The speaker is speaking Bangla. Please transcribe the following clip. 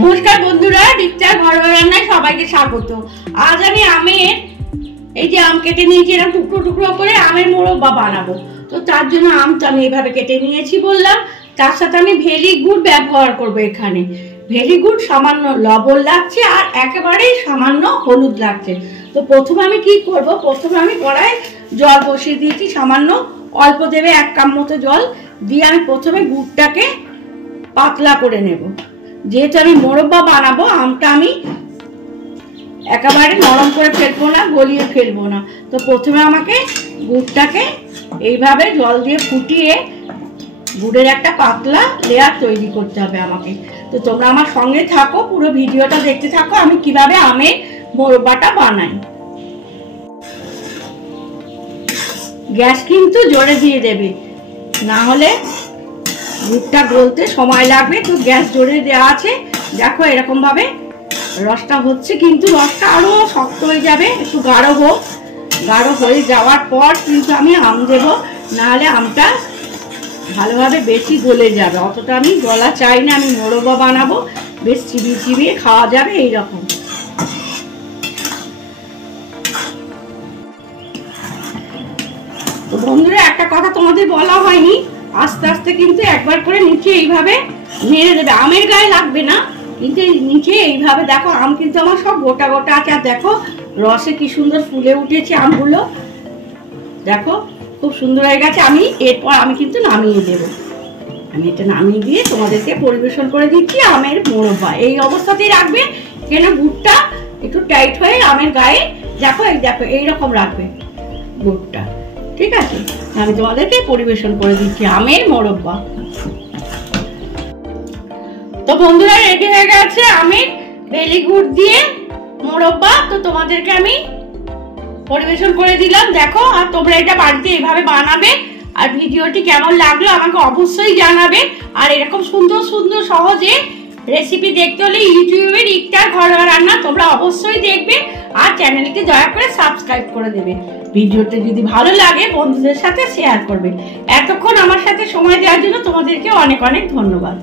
নমস্কার বন্ধুরা, রিক্তার ঘরোয়া রান্নায় সবাইকে স্বাগত। আজ আমি আমের এই যে আম কেটে নিয়েছি এরকম টুকরো টুকরো করে আমের মোরব্বা বানাবো। তো তার জন্য আম তো আমি এইভাবে কেটে নিয়েছি বললাম, তার সাথে আমি ভেলি গুড় ব্যবহার করবো। এখানে ভেলি গুড়, সামান্য লবণ লাগছে আর একেবারেই সামান্য হলুদ লাগছে। তো প্রথমে আমি কি করব, প্রথমে আমি কড়াই জল বসিয়ে দিয়েছি, সামান্য অল্প দেবে 1 কাপ মতো জল দিয়ে আমি প্রথমে গুড়টাকে পাতলা করে নেব। যেহেতু আমি মোরব্বা বানাবো, আমটা আমি একেবারে নরম করে ফেলবো না, গলিয়ে ফেলবো না। তো প্রথমে আমাকে গুড়টাকে এইভাবে জল দিয়ে ফুটিয়ে গুড়ের একটা পাতলা লেয়ার তৈরি করতে হবে আমাকে। তো তোমরা আমার সঙ্গে থাকো, পুরো ভিডিওটা দেখতে থাকো আমি কিভাবে আমের মোরব্বাটা বানাই। গ্যাস কিন্তু জোরে দিয়ে দেবে, না হলে গুড়টা গলতে সময় লাগবে। তো গ্যাস জোরে দেওয়া আছে, দেখো এরকম ভাবে রসটা হচ্ছে, কিন্তু রসটা আরো শক্ত হয়ে যাবে, একটু গাঢ় হোক। গাঢ় হয়ে যাওয়ার পর কিন্তু আমি আম দেব, নাহলে আমটা ভালোভাবে বেশি গলে যাবে। অতটা আমি গলা চাই না, আমি মোরব্বা বানাবো, বেশ চিবিয়ে চিবিয়ে খাওয়া যাবে এইরকম। তো বন্ধুরা, একটা কথা তোমাদের বলা হয়নি, আস্তে আস্তে কিন্তু একবার করে নিচে এইভাবে নেড়ে দেবে। আমের গায়ে লাগবে না, কিন্তু নিচে এইভাবে দেখো আম কিন্তু আমার সব গোটা গোটা আছে। আর দেখো রসে কি সুন্দর ফুলে উঠেছে আমগুলো, দেখো খুব সুন্দর হয়ে গেছে। আমি এরপর আমি কিন্তু নামিয়ে দেব। আমি এটা নামিয়ে দিয়ে তোমাদেরকে পরিবেশন করে দিচ্ছি আমের মোরব্বা। এই অবস্থাতেই রাখবে, কেন গুড়টা একটু টাইট হয়ে আমের গায়ে দেখো এই দেখো এইরকম রাখবে গুড়টা, ঠিক আছে? আমি তোমাদেরকে পরিবেশন করে দিচ্ছি আমের মোরব্বা। তো বন্ধুরা, রেডি হয়ে গেছে আমের ভেলি গুড় দিয়ে মোরব্বা। তো তোমাদেরকে আমি পরিবেশন করে দিলাম, দেখো। আর তোমরা এটা বাড়িতে এইভাবে বানাবে। আর ভিডিওটি কেমন লাগলো আমাকে অবশ্যই জানাবে। আর এরকম সুন্দর সুন্দর সহজে রেসিপি দেখতে হলে ইউটিউবে রিক্তার ঘরোয়া রান্না তোমরা অবশ্যই দেখবে। আর চ্যানেলটি দয়া করে সাবস্ক্রাইব করে দেবে। ভিডিওটা যদি ভালো লাগে বন্ধুদের সাথে শেয়ার করবে। এতক্ষণ আমার সাথে সময় দেওয়ার জন্য তোমাদেরকে অনেক অনেক ধন্যবাদ।